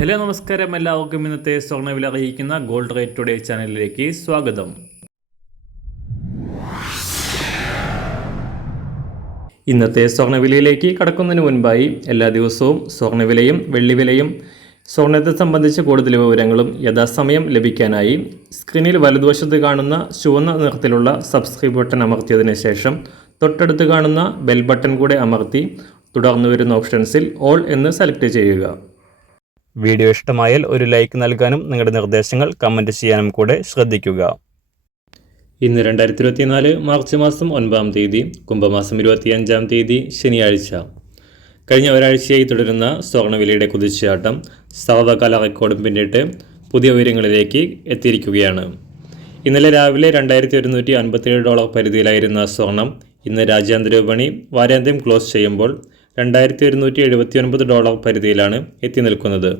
Hello നമസ്കാരം, എല്ലാവർക്കും ഇന്നത്തെ സ്വർണ്ണവില അറിയിക്കുന്ന ഗോൾഡ് റേറ്റ് ടുഡേ ചാനലിലേക്ക് സ്വാഗതം. ഇന്നത്തെ സ്വർണ്ണവിലയിലേക്ക് കടക്കുന്നതിന് മുൻപായി എല്ലാ ദിവസവും സ്വർണ്ണവിലയും വെള്ളിവിലയും സ്വർണ്ണത്തെ സംബന്ധിച്ച കൂടുതൽ വിവരങ്ങളും യഥാസമയം ലഭിക്കാനായി സ്ക്രീനിൽ വലതുവശത്ത് കാണുന്ന ചുവന്ന നിറത്തിലുള്ള സബ്സ്ക്രൈബ് ബട്ടൺ അമർത്തിയതിനു ശേഷം തൊട്ടടുത്ത് കാണുന്ന ബെൽ ബട്ടൺ കൂടെ അമർത്തി തുടർന്ന് വരുന്ന ഓപ്ഷൻസിൽ ഓൾ എന്ന് സെലക്ട് ചെയ്യുക. വീഡിയോ ഇഷ്ടമായാൽ ഒരു ലൈക്ക് നൽകാനും നിങ്ങളുടെ നിർദ്ദേശങ്ങൾ കമൻറ്റ് ചെയ്യാനും കൂടെ ശ്രദ്ധിക്കുക. ഇന്ന് 2024 മാർച്ച് മാസം 9-ാം തീയതി, കുംഭമാസം 25-ാം തീയതി ശനിയാഴ്ച. കഴിഞ്ഞ ഒരാഴ്ചയായി തുടരുന്ന സ്വർണ്ണവിലയുടെ കുതിച്ചുചാട്ടം സർവ്വകാല റെക്കോർഡും പിന്നിട്ട് പുതിയ ഉയരങ്ങളിലേക്ക് എത്തിയിരിക്കുകയാണ്. ഇന്നലെ രാവിലെ $2157 പരിധിയിലായിരുന്ന സ്വർണം ഇന്ന് രാജ്യാന്തര വിപണി വാരാന്ത്യം ക്ലോസ് ചെയ്യുമ്പോൾ $2179 പരിധിയിലാണ് എത്തി നിൽക്കുന്നത്.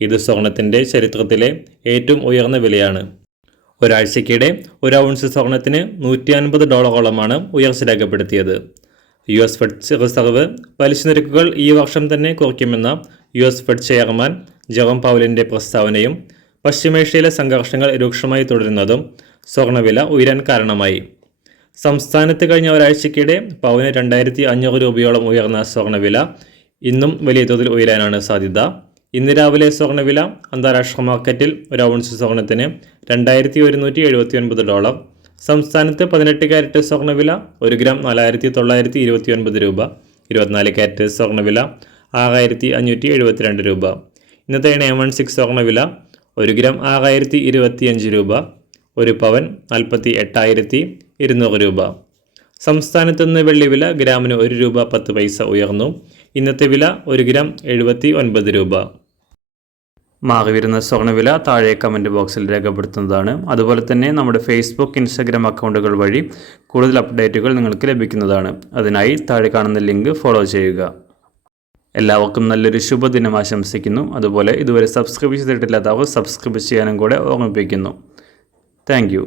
ഇത് സ്വർണത്തിൻ്റെ ചരിത്രത്തിലെ ഏറ്റവും ഉയർന്ന വിലയാണ്. ഒരാഴ്ചയ്ക്കിടെ ഒരു ഔൺസ് സ്വർണത്തിന് $150 ഉയർച്ച രേഖപ്പെടുത്തിയത്. US ഫെഡ് റിസർവ് പലിശ നിരക്കുകൾ ഈ വർഷം തന്നെ കുറയ്ക്കുമെന്ന US ഫെഡ് ചെയർമാൻ ജെറോം പൗലിൻ്റെ പ്രസ്താവനയും പശ്ചിമേഷ്യയിലെ സംഘർഷങ്ങൾ രൂക്ഷമായി തുടരുന്നതും സ്വർണ്ണവില ഉയരാൻ കാരണമായി. സംസ്ഥാനത്ത് കഴിഞ്ഞ ഒരാഴ്ചയ്ക്കിടെ പവന് $2500 ഉയർന്ന സ്വർണ്ണവില ഇന്നും വലിയ തോതിൽ ഉയരാനാണ് സാധ്യത. ഇന്ന് രാവിലെ സ്വർണ്ണവില അന്താരാഷ്ട്ര മാർക്കറ്റിൽ ഒരു ഔൺസ് സ്വർണത്തിന് $2179. സംസ്ഥാനത്ത് 18 കാരറ്റ് സ്വർണ്ണവില 1 ഗ്രാം 4929 രൂപ. 24 കാരറ്റ് സ്വർണ്ണവില 6572 രൂപ. ഇന്നത്തെ 916 സ്വർണ്ണവില 1 ഗ്രാം 6025 രൂപ. 1 പവൻ 48,200 രൂപ. സംസ്ഥാനത്ത് നിന്ന് വെള്ളിവില ഗ്രാമിന് 1 രൂപ 10 പൈസ ഉയർന്നു. ഇന്നത്തെ വില 1 ഗ്രാം 79 രൂപ. മാറിവരുന്ന സ്വർണ്ണവില താഴെ കമൻറ്റ് ബോക്സിൽ രേഖപ്പെടുത്തുന്നതാണ്. അതുപോലെ തന്നെ നമ്മുടെ ഫേസ്ബുക്ക്, ഇൻസ്റ്റാഗ്രാം അക്കൗണ്ടുകൾ വഴി കൂടുതൽ അപ്ഡേറ്റുകൾ നിങ്ങൾക്ക് ലഭിക്കുന്നതാണ്. അതിനായി താഴെ കാണുന്ന ലിങ്ക് ഫോളോ ചെയ്യുക. എല്ലാവർക്കും നല്ലൊരു ശുഭദിനം ആശംസിക്കുന്നു. അതുപോലെ ഇതുവരെ സബ്സ്ക്രൈബ് ചെയ്തിട്ടില്ലാത്തവർ സബ്സ്ക്രൈബ് ചെയ്യാനും കൂടെ ഓർമ്മിപ്പിക്കുന്നു. Thank you.